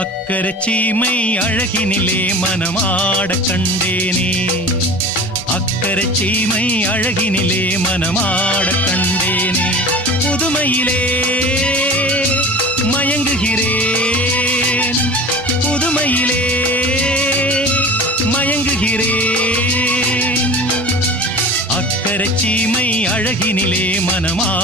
அக்கரை சீமை அழகினிலே மனமாட கண்டேனே, அக்கரை சீமை அழகினிலே மனமாட கண்டேனே, புதுமையிலே மயங்குகிறேன், புதுமையிலே மயங்குகிறேன், அக்கரை சீமை அழகினிலே மனமாட